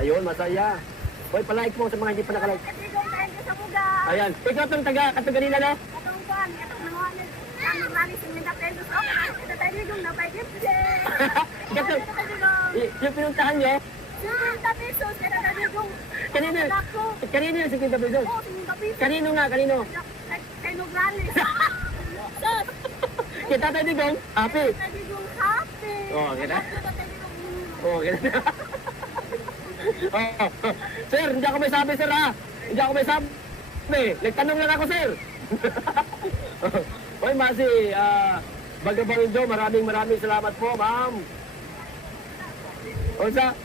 Ayun, masaya. Hoy, palike mo sa mga hindi pa nakalike. Katigong thank you sa buga. Ayan. Ikaw itong taga kanina, no? Katong kuan, katong nanguhanan. Ang rally sa mga pendos. Ito tayo yung napay gift. Ikaw, yung pinuntahan niyo, 50 pesos. Kaya tayo yung kanino yung 50 pesos? 50 pesos. Kanino nga, kanino? Kay Nograles. Sus! Kita tayo digong, happy. Tayo yung happy. Oh, kita? Tayo yung Oo, ganun. Oh, sir, hindi ako may sabi, sir, ha? Hindi ako may sabi. Nagtanong lang ako, sir. Hoy, Masi, Bagabarundo, maraming salamat po, ma'am. Unsa?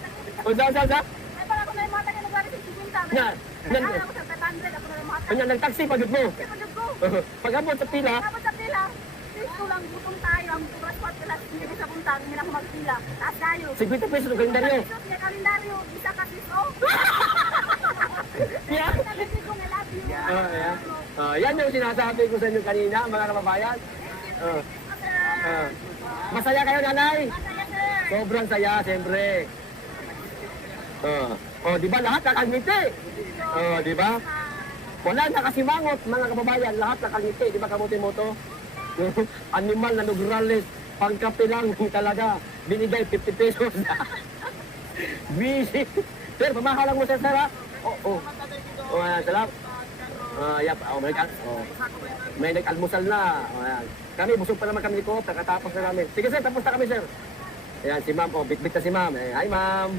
Ay, para ako na yung mga taga Nograles sa 50. Yan. Nagkala ako sa 500. Ako na yung mga taga. Kanya, nagtaksi, pagod mo. Pagod ko. Pag-abot sa pila, Tapos sa pila, ito lang, gutom tayo. Ang transport pila, hindi sa buntag, hindi na ako magpila. Taas tayo. 50 pesos ng kalendaryo. May kalendaryo, isa ka siso. Yeah. Sabi ko, I love you. Yeah. Yan yung sinasabi ko sa inyo kanina, mga kababayan. Masaya kayo, nanay? Masaya, sir. Sobrang saya, siyempre. Di ba lahat nakangiti? Di ba? Wala nakasimangot, mga kababayan, lahat nakangiti. Di ba, kamuti mo to? Animal na Nograles, pangkape lang talaga. Binigay 50 pesos. Busy. Sir, pamahalang mo, sir, ha? Ayan, salamat. May nag-almusal na. Ayan. Kami, busog pa naman kami ni Coop, nakatapos na namin. Sige, sir, tapos na kami, sir. Ayan, si ma'am, bit-bit na si ma'am. Hi, ma'am.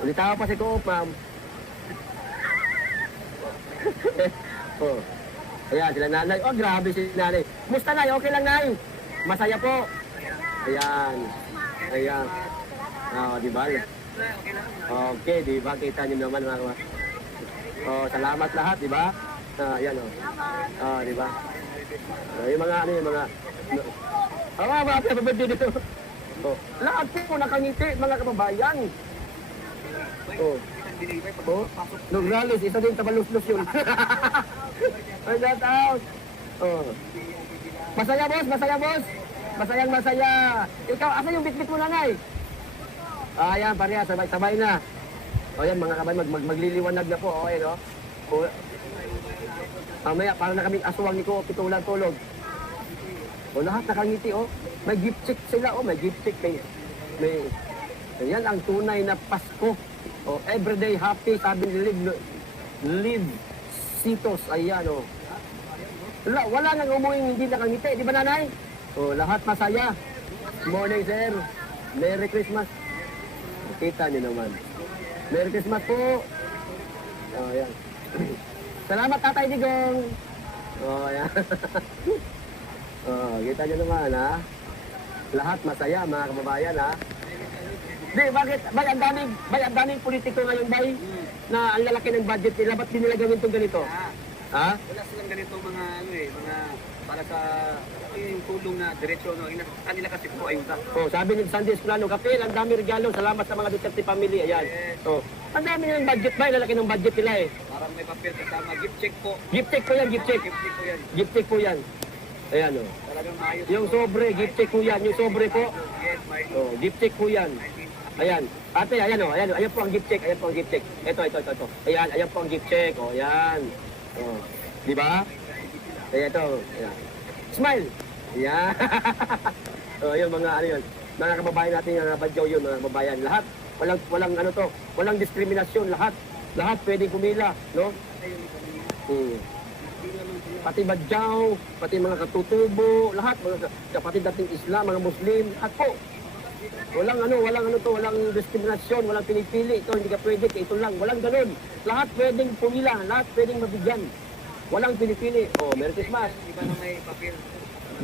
Ulitaw pa si Coop, ma'am. Ayan, sila nanay. Grabe si nanay. Musta, nay? Okay lang, nay? Masaya po. Ayan. Di ba? Okay, di ba? Kita nyo naman, mga salamat lahat, di ba? Ayan, di ba? Yung mga, yung mga... mga happy birthday dito. Lahat po nakangiti, mga kababayan. Nograles, isa din tabalus-lus yun. Shout out. Masaya, boss. Masaya. Ikaw, asa yung bitbit mo, nanay? Ayan, pareha, sabay na. Ayan, mga kabayan, magliliwanag na po. Okay, no? Mamaya, parang na kaming aswang ni Ko, pitulang tulog. Lahat nakangiti, May gift check sila, may gift check. Yan ang tunay na Pasko. Everyday happy, sabi ni Live Sitos, ayan, Wala nang umuwing hindi nakangiti, di ba, nanay? Lahat masaya. Morning, sir. Merry Christmas. Kita niyo naman. Merry Christmas po. Ayan. Salamat, Tatay Digong. Ayan. Kita niyo naman, ha? Lahat masaya, mga kababayan, ha? Di, bakit? Ang daming politiko ngayon, bay? Na ang lalaki ng budget nila, ba't di nila gawin itong ganito? Ha? Wala silang ganito mga mga para sa yung tulong na diretsyo kanila kasi po ayuda. Sabi ni Sandy Esplano, Kapil, ang dami regalo, salamat sa mga Duterte family, ayan. Ang dami ng budget ba, lalaki ng budget nila Parang may papel kasama, gift check po. Gift check po yan. Gift check po yan. Ayan, Talagang maayos. Yung sobre, gift check po yan. Yung sobre po. Yes, may Gift check po yan. Ayan. Ate, ayan ayan po ang gift check. Ito. Ayan po ang gift check. Ayan. Di ba? Ito. Ayan. Smile. Ayan. Yung mga yun. Mga kababayan natin yung badyaw yun, mga kababayan. Lahat. Walang diskriminasyon. Lahat pwedeng kumila, no? Pati badyaw, pati mga katutubo, lahat, pati dating Islam, mga Muslim, lahat po. Walang diskriminasyon, walang pinipili, ito hindi ka pwede, ito lang, walang ganun. Lahat pwedeng pumila, lahat pwedeng mabigyan. Walang pinipili. Merry Christmas. iba na may papel.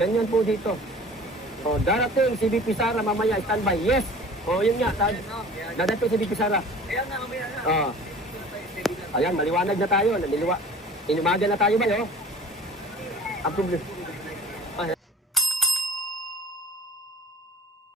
Ganyan po dito. Darating si BP Sara mamaya, standby. Yes! Yun nga, dadating si BP Sara. Ayan na, mamaya na. Ayan, maliwanag na tayo. Inumaga na tayo ba, Ang problema.